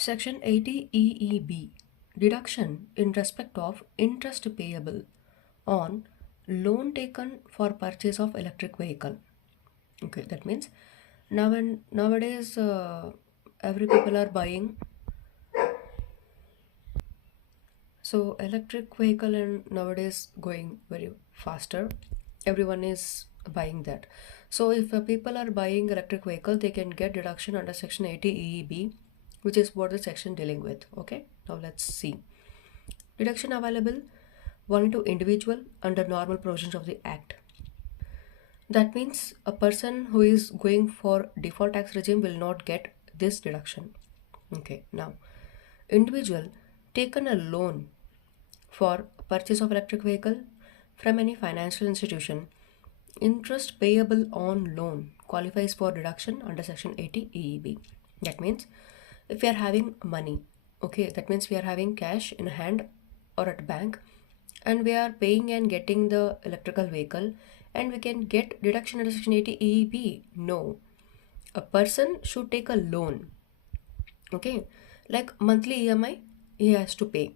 Section 80 EEB, deduction in respect of interest payable on loan taken for purchase of electric vehicle. Okay, that means nowadays every people are buying, so electric vehicle and nowadays going very faster. Everyone is buying that. So if people are buying electric vehicle, they can get deduction under section 80 EEB, which is what the section dealing with. Okay, now let's see. Deduction available only to individual under normal provisions of the act. That means a person who is going for default tax regime will not get this deduction. Okay, now individual taken a loan for purchase of electric vehicle from any financial institution, interest payable on loan qualifies for deduction under section 80 EEB. That means if we are having money, okay, that means we are having cash in hand or at bank, and we are paying and getting the electrical vehicle, and we can get deduction under section 80 EEB. No, a person should take a loan, okay, like monthly EMI he has to pay.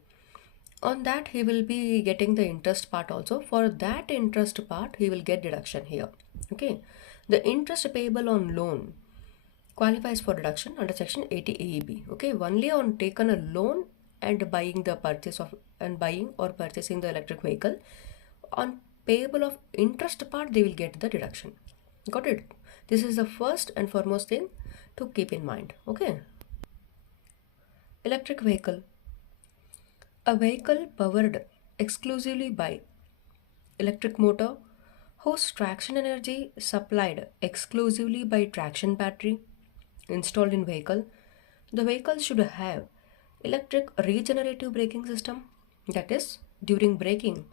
On that he will be getting the interest part also. For that interest part he will get deduction here. Okay, the interest payable on loan qualifies for deduction under section 80 EEB. Okay, only on taken a loan and buying the purchase of and buying or purchasing the electric vehicle, on payable of interest part they will get the deduction. Got it? This is the first and foremost thing to keep in mind. Okay, electric vehicle, a vehicle powered exclusively by electric motor whose traction energy supplied exclusively by traction battery installed in vehicle. The vehicle should have electric regenerative braking system, that is during braking,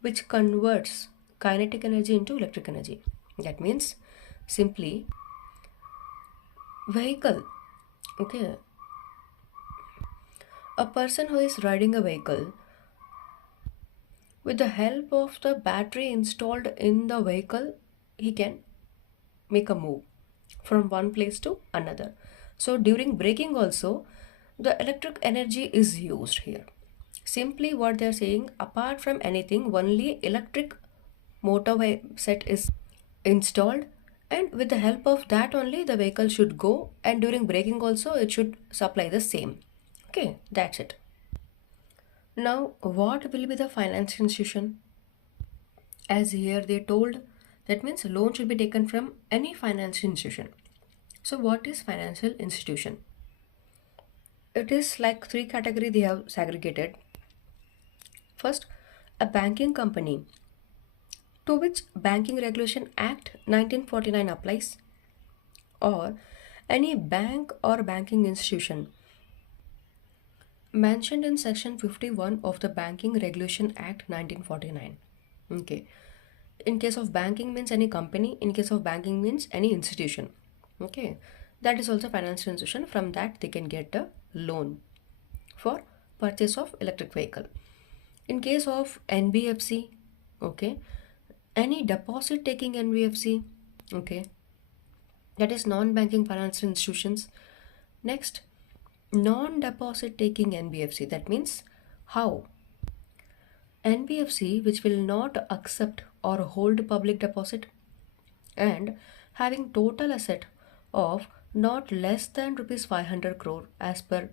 which converts kinetic energy into electric energy. That means simply vehicle, okay, a person who is riding a vehicle, with the help of the battery installed in the vehicle, he can make a move from one place to another. So during braking also, the electric energy is used here. Simply what they are saying, apart from anything, only electric motor set is installed, and with the help of that only the vehicle should go, and during braking also it should supply the same. Okay, that's it. Now what will be the financial institution? As here they told, that means loan should be taken from any financial institution. So what is financial institution? It is like three category they have segregated. First, a banking company to which Banking Regulation Act 1949 applies, or any bank or banking institution mentioned in section 51 of the Banking Regulation Act 1949. Okay, in case of banking means any company, in case of banking means any institution. Okay, that is also financial institution. From that they can get a loan for purchase of electric vehicle. In case of NBFC, okay, any deposit taking NBFC, okay, that is non-banking financial institutions. Next, non-deposit taking NBFC, that means how NBFC which will not accept or hold public deposit and having total asset of not less than rupees 500 crore as per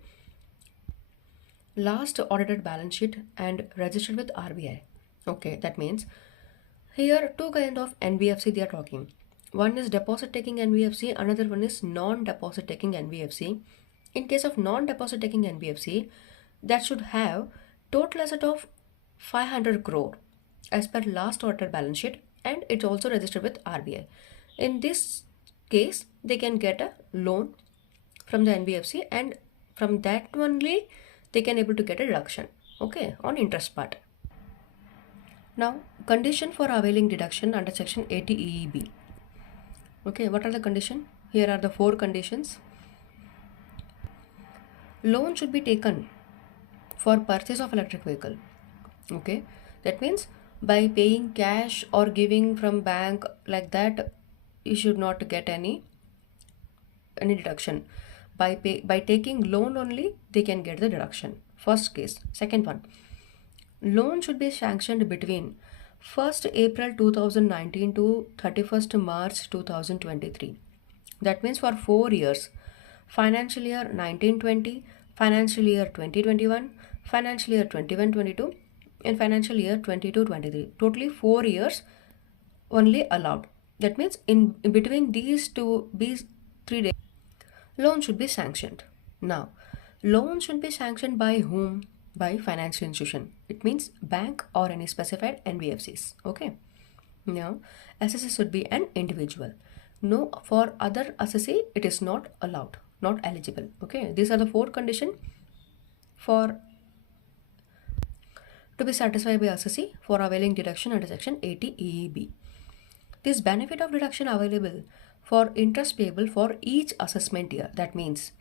last audited balance sheet and registered with RBI. Okay, that means here two kind of NBFC they are talking. One is deposit taking NBFC, another one is non-deposit taking NBFC. In case of non-deposit taking NBFC, that should have total asset of 500 crore as per last audited balance sheet, and it's also registered with RBI. In this case, they can get a loan from the NBFC, and from that only they can able to get a reduction, okay, on interest part. Now, condition for availing deduction under section 80 EEB. Okay, what are the condition? Here are the four conditions. Loan should be taken for purchase of electric vehicle. Okay, that means by paying cash or giving from bank like that, you should not get any deduction. By taking loan only, they can get the deduction. First case. Second one, loan should be sanctioned between 1st April 2019 to 31st March 2023. That means for 4 years, financial year 1920, financial year 2021, financial year 21-22, and financial year 22-23. Totally 4 years only allowed. That means in between these 3 days, loan should be sanctioned. Now, loan should be sanctioned by whom? By financial institution. It means bank or any specified NBFCs. Okay. Now, assessee should be an individual. No, for other assessee, it is not allowed, not eligible. Okay. These are the 4 conditions for to be satisfied by assessee for availing deduction under section 80 EEB. This benefit of deduction available for interest payable for each assessment year. That means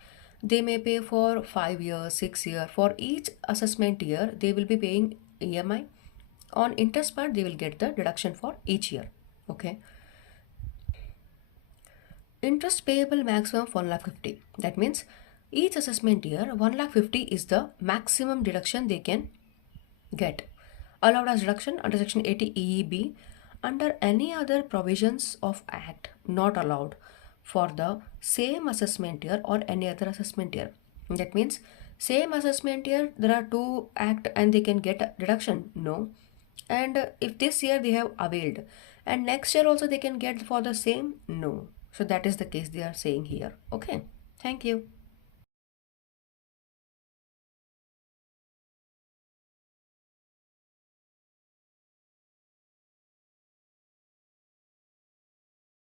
they may pay for 5 years, 6 years. For each assessment year, they will be paying EMI. On interest part, they will get the deduction for each year. Okay. Interest payable maximum of 1,50,000. That means each assessment year, 1,50,000 is the maximum deduction they can get. Allowed as deduction under section 80 EEB. Under any other provisions of Act, not allowed for the same assessment year or any other assessment year. That means same assessment year, there are 2 Act and they can get a deduction. No. And if this year they have availed and next year also they can get for the same. No. So that is the case they are saying here. Okay. Thank you.